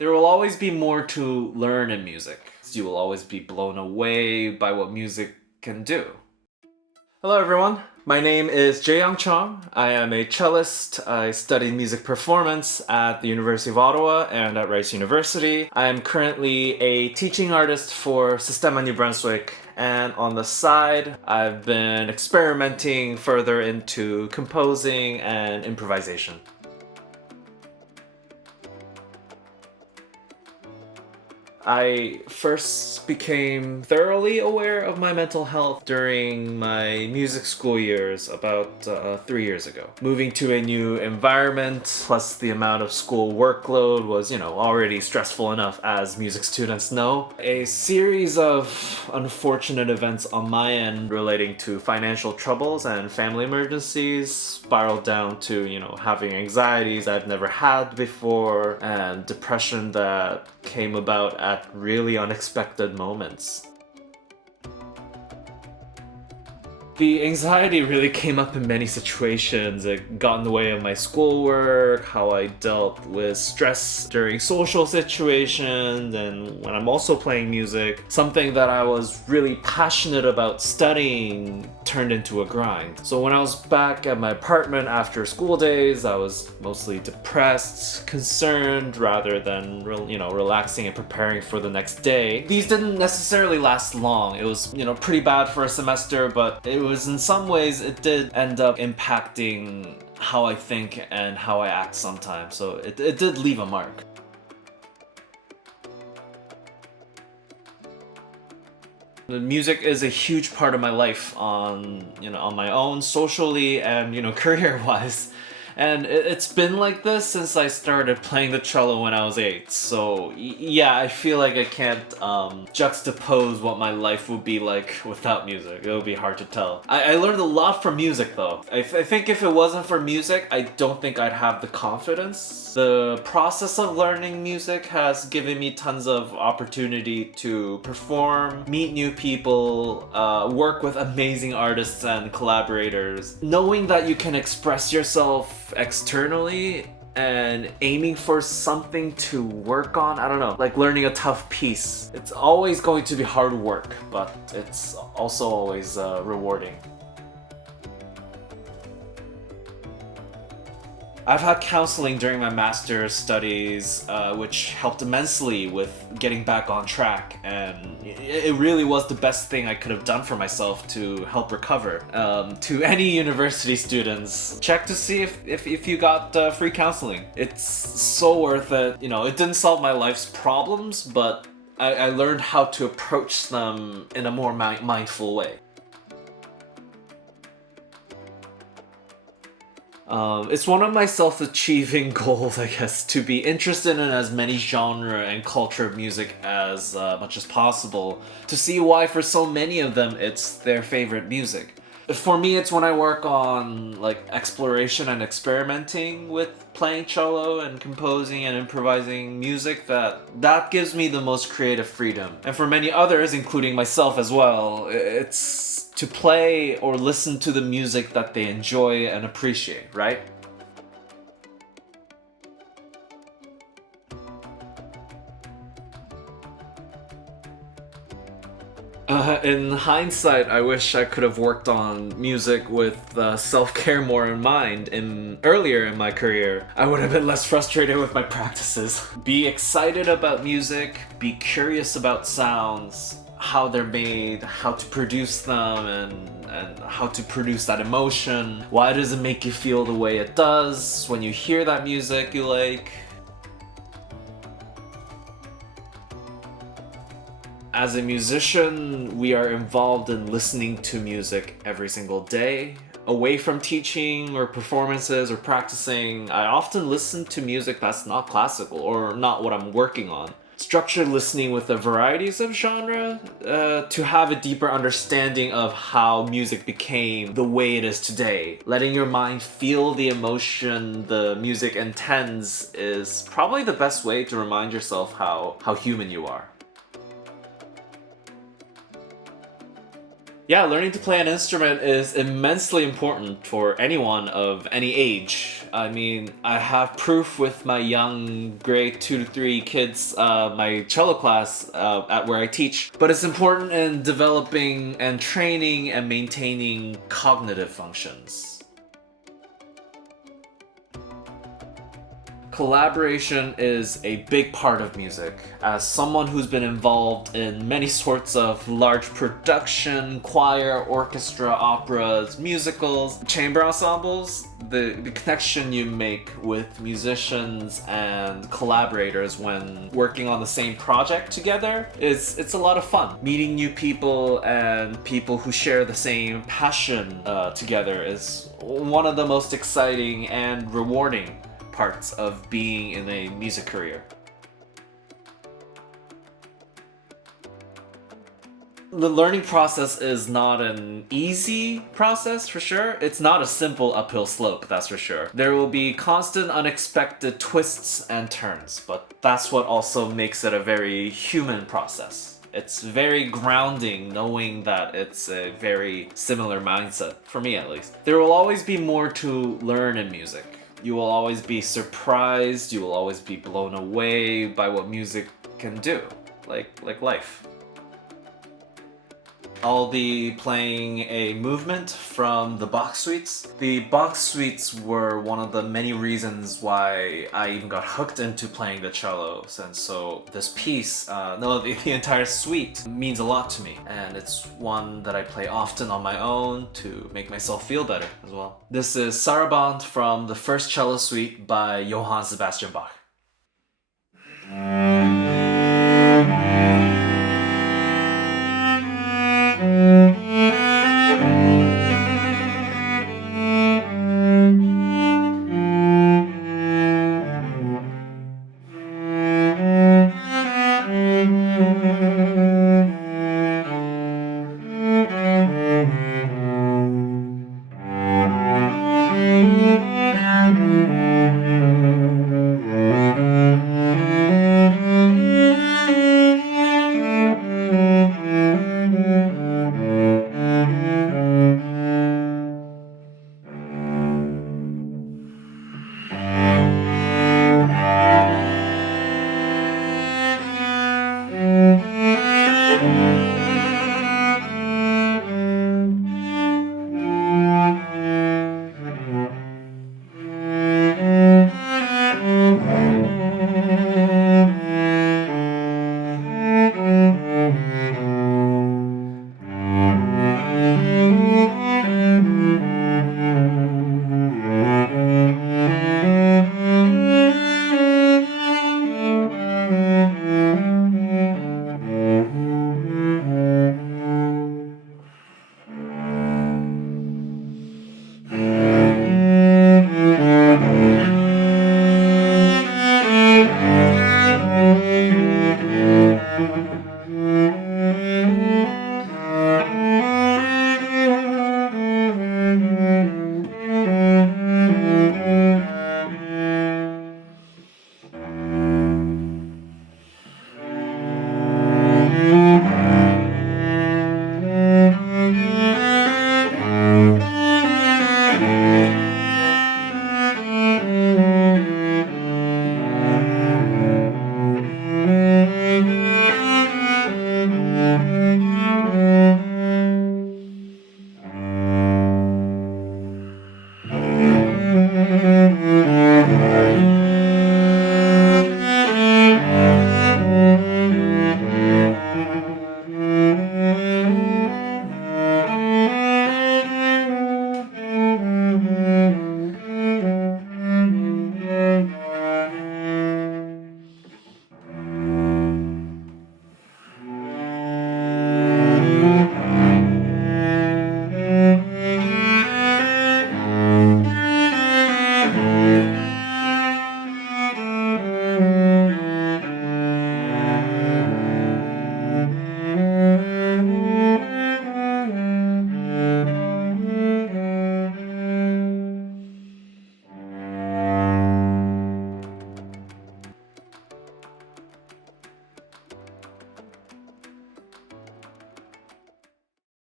There will always be more to learn in music. You will always be blown away by what music can do. Hello everyone, my name is Jaeyoung Chong. I am a cellist. I study music performance at the University of Ottawa and at Rice University. I am currently a teaching artist for Sistema New Brunswick, and on the side, I've been experimenting further into composing and improvisation. I first became thoroughly aware of my mental health during my music school years about 3 years ago. Moving to a new environment, plus the amount of school workload was, already stressful enough, as music students know. A series of unfortunate events on my end relating to financial troubles and family emergencies spiraled down to, having anxieties I've never had before and depression that came about at really unexpected moments. The anxiety really came up in many situations. It got in the way of my schoolwork, how I dealt with stress during social situations, and when I'm also playing music, something that I was really passionate about studying turned into a grind. So when I was back at my apartment after school days, I was mostly depressed, concerned, rather than relaxing and preparing for the next day. These didn't necessarily last long. It was, pretty bad for a semester, but in some ways it did end up impacting how I think and how I act sometimes. So it did leave a mark. The music is a huge part of my life on my own, socially, and career-wise. And it's been like this since I started playing the cello when I was 8. So yeah, I feel like I can't juxtapose what my life would be like without music. It would be hard to tell. I learned a lot from music though. I think if it wasn't for music, I don't think I'd have the confidence. The process of learning music has given me tons of opportunity to perform, meet new people, work with amazing artists and collaborators. Knowing that you can express yourself externally and aiming for something to work on, I don't know, like learning a tough piece. It's always going to be hard work, but it's also always rewarding. I've had counseling during my master's studies, which helped immensely with getting back on track, and it really was the best thing I could have done for myself to help recover. To any university students, check to see if you got free counseling. It's so worth it. It didn't solve my life's problems, but I learned how to approach them in a more mindful way. It's one of my self-achieving goals, I guess, to be interested in as many genre and culture of music as much as possible, to see why for so many of them it's their favorite music. For me, it's when I work on exploration and experimenting with playing cello and composing and improvising music that gives me the most creative freedom. And for many others, including myself as well, it's to play or listen to the music that they enjoy and appreciate, right? In hindsight, I wish I could have worked on music with self-care more in mind earlier in my career. I would have been less frustrated with my practices. Be excited about music, be curious about sounds, how they're made, how to produce them, and how to produce that emotion. Why does it make you feel the way it does when you hear that music you like? As a musician, we are involved in listening to music every single day. Away from teaching or performances or practicing, I often listen to music that's not classical or not what I'm working on. Structured listening with the varieties of genre to have a deeper understanding of how music became the way it is today. Letting your mind feel the emotion the music intends is probably the best way to remind yourself how human you are. Yeah, learning to play an instrument is immensely important for anyone of any age. I mean, I have proof with my young grade 2 to 3 kids, my cello class at where I teach. But it's important in developing and training and maintaining cognitive functions. Collaboration is a big part of music. As someone who's been involved in many sorts of large production, choir, orchestra, operas, musicals, chamber ensembles, the connection you make with musicians and collaborators when working on the same project together it's a lot of fun. Meeting new people and people who share the same passion together is one of the most exciting and rewarding parts of being in a music career. The learning process is not an easy process for sure. It's not a simple uphill slope, that's for sure. There will be constant unexpected twists and turns, but that's what also makes it a very human process. It's very grounding knowing that it's a very similar mindset, for me at least. There will always be more to learn in music. You will always be surprised, you will always be blown away by what music can do, like life. I'll be playing a movement from the box suites. The box suites were one of the many reasons why I even got hooked into playing the cello, and so this piece, the entire suite means a lot to me, and it's one that I play often on my own to make myself feel better as well. This is Sarabande from the first cello suite by Johann Sebastian Bach.